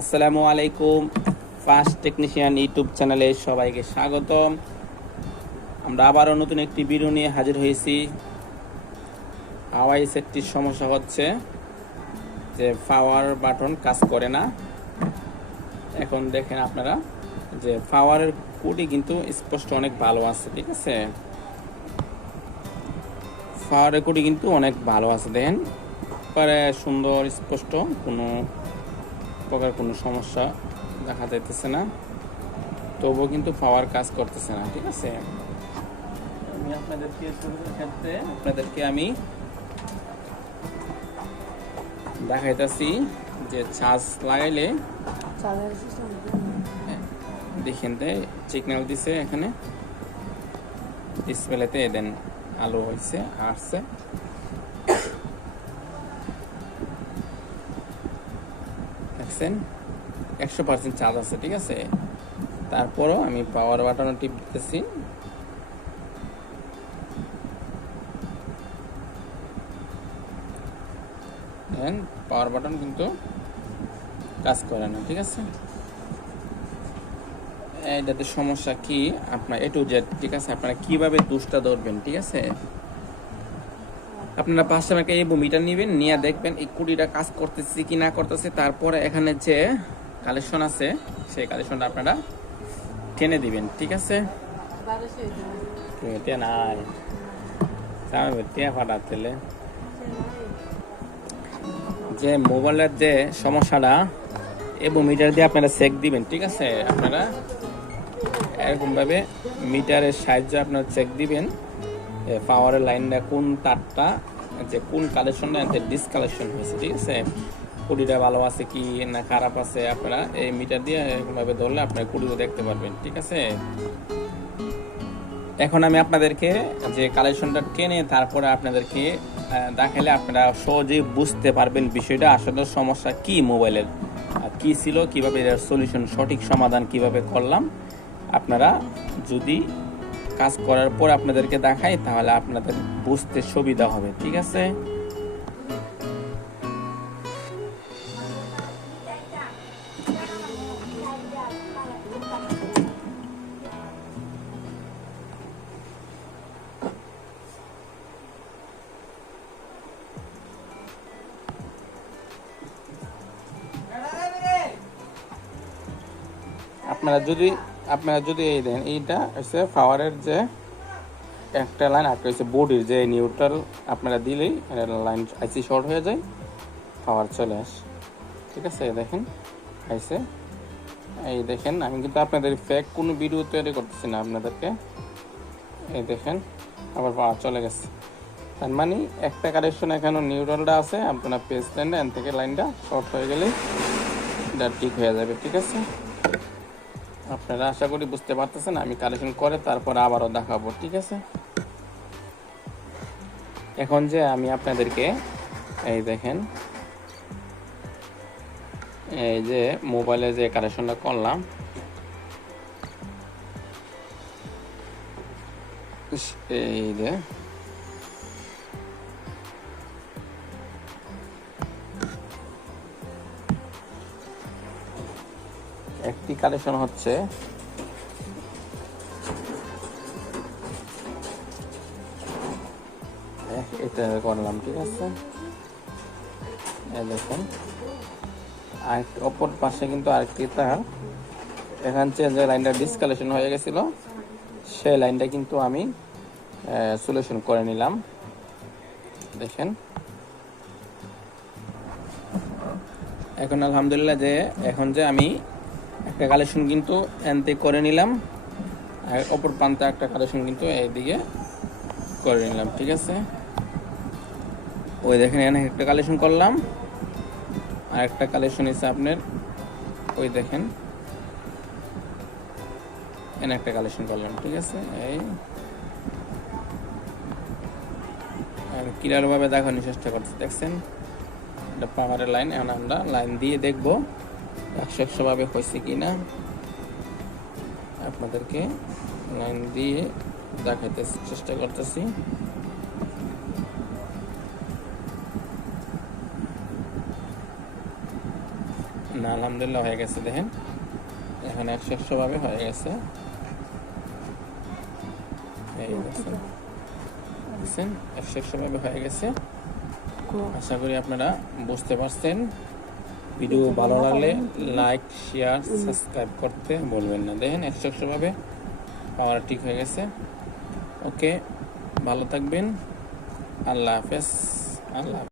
আসসালামু আলাইকুম। Fast technician YouTube চ্যানেলে সবাইকে স্বাগতম। আমরা আবারও নতুন একটি ভিডিও নিয়ে হাজির হয়েছি। হাওয়াই সেটটির সমস্যা হচ্ছে যে পাওয়ার বাটন কাজ করে না। এখন দেখেন আপনারা যে পাওয়ারের কোডই কিন্তু স্পষ্ট অনেক ভালো আছে, ঠিক আছে। পাওয়ারের কোডই কিন্তু অনেক ভালো আছে, দেখেন পরে সুন্দর স্পষ্ট, কোনো প্রকার কোনো সমস্যা দেখা যাইতেছে না, তবুও কিন্তু পাওয়ার কাজ করতেছে না, ঠিক আছে। আমি আপনাদেরকে আমি দেখাইতেছি যে চার্জ লাগাইলে দেখেন সিগন্যাল দিছে, এখানে ডিসপ্লেতে দেন আলো হয়েছে আসছে। দেখছেন 100% চার্জ আছে, ঠিক আছে। তারপরও আমি পাওয়ার বাটনে টিপ দিতেছি, পাওয়ার বাটন কিন্তু কাজ করে না, ঠিক আছে। এইটাতে সমস্যা কি আপনার A to Z, ঠিক আছে। আপনারা কিভাবে দোষটা ধরবেন, ঠিক আছে। আপনারা 5টা টাকা এই মিটার নেবেন, নিয়ে দেখবেন এই কুড়িটা কাজ করতেছে কি না করতেছে। তারপরে এখানে যে কালেকশন আছে সেই কালেকশনটা আপনারা টেনে দিবেন, ঠিক আছে। যে মোবাইলের যে সমস্যাটা এবং মিটার দিয়ে আপনারা চেক দিবেন, ঠিক আছে। আপনারা এরকম ভাবে মিটারের সাহায্যে আপনারা চেক দিবেন পাওয়ারের লাইনটা কোন তারটা, যে কোন কালেকশনটা ডিসকালেকশন হয়েছে, ঠিক আছে। কুড়িটা ভালো আছে কি না খারাপ আছে, আপনারা এই মিটার দিয়ে এরকম ভাবে ধরলে আপনারা কুড়িও দেখতে পারবেন, ঠিক আছে। এখন আমি আপনাদেরকে যে কালেকশনটা টেনে তারপরে আপনাদেরকে দেখালে আপনারা সহজেই বুঝতে পারবেন বিষয়টা আসলে সমস্যা কি মোবাইলের, কি ছিল, কিভাবে এর সলিউশন সঠিক সমাধান কিভাবে করলাম। আপনারা যদি কাজ করার পর আপনাদেরকে দেখাই তাহলে আপনাদের বুঝতে সুবিধা হবে, ঠিক আছে। আপনারা যদি এই দেন, এইটা হচ্ছে পাওয়ারের যে একটা লাইন, একটা হচ্ছে বডির যে নিউট্রাল, আপনারা দিলেই লাইন আইসি শর্ট হয়ে যায়, পাওয়ার চলে আসে, ঠিক আছে। দেখেন আইসে, এই দেখেন আমি কিন্তু আপনাদের ফেক কোনো ভিডিও তৈরি করতেছি না আপনাদেরকে, এই দেখেন আবার পাওয়ার চলে গেছে। তার মানে একটা কানেকশন এখানে নিউট্রালটা আছে, আপনারা পেজ লাইনটা এন থেকে লাইনটা শর্ট হয়ে গেলে এটা ঠিক হয়ে যাবে, ঠিক আছে। আপনারা আশা করি বুঝতে পারতেছেন। আমি কালেকশন করে তারপর আবারও দেখাবো, ঠিক আছে। এখন যে আমি আপনাদেরকে এই দেখেন এই যে মোবাইলে যে কালেকশনটা করলাম, এই যে একটি কালেকশন হচ্ছে এটা করলাম, ঠিক আছে। এই দেখেন আর অপর পাশে কিন্তু আরেকটি তার, এখান থেকে যে লাইনটা ডিসকালেকশন হয়ে গেছিল সেই লাইনটা কিন্তু আমি সলিউশন করে নিলাম, দেখেন। এখন আলহামদুলিল্লাহ যে এখন যে আমি একটা কালেকশন কিন্তু এনতে করে নিলাম, আর অপর প্রান্তে একটা কালেকশন কিন্তু এইদিকে করে নিলাম, ঠিক আছে। ওই দেখেন এখানে একটা কালেকশন করলাম, আর একটা কালেকশন হচ্ছে আপনার ওই দেখেন এখানে একটা কালেকশন করলাম, ঠিক আছে। এই ক্লিয়ার ভাবে দেখানোর চেষ্টা করছি, দেখছেন এটা পাওয়ারের লাইন। এখন আমরা লাইন দিয়ে দেখবো 100 ভাবে হয়েছে কিনা, আপনাদেরকে লাইন দিয়ে দেখাইতে চেষ্টা করতেছি। না, আলহামদুলিল্লাহ হয়ে গেছে। দেখেন এখন 100 ভাবে হয়ে গেছে। এই দেখেন 100 ভাবে হয়ে গেছে। আশা করি আপনারা বুঝতে পারছেন। ভিডিও ভালো লাগলে লাইক, শেয়ার, সাবস্ক্রাইব করতে বলবেন না। দেখেন 100 ভাবে পাওয়ার ঠিক হয়ে গেছে। ওকে, ভালো থাকবেন। আল্লাহ হাফেজ। আল্লাহ হাফেজ।